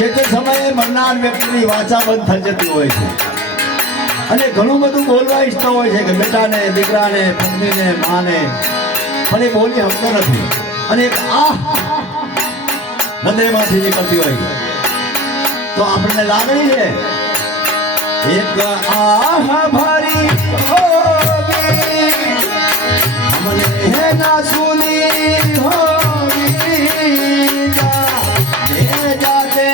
જે તે સમયે મરનાર વ્યક્તિની વાચા બંધ થઈ જતી હોય છે અને ઘણું બધું બોલવા ઈચ્છતા હોય છે કે બેટાને, દીકરાને, પત્નીને, માને, પણ એ બોલી શકતો નથી અને એક હૃદયમાંથી નીકળતી હોય તો આપણને લાગણી છે એક ભરી હોગી મને હે ના સુની હોગી जाते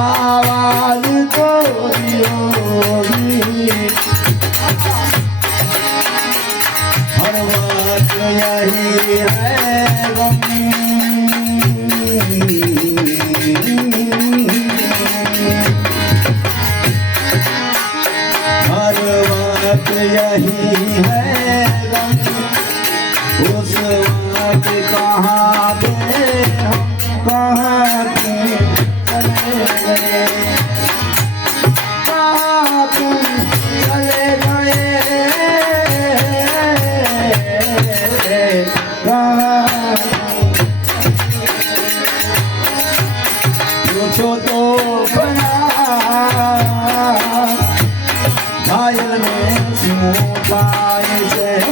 आवाज तो हर बात यही है गम हर बात यही है गम उस बात कहाँ गए कहाँ चले गए कहाँ तुम चले गए कहाँ पूछो तो बना घायल में क्यों पाए से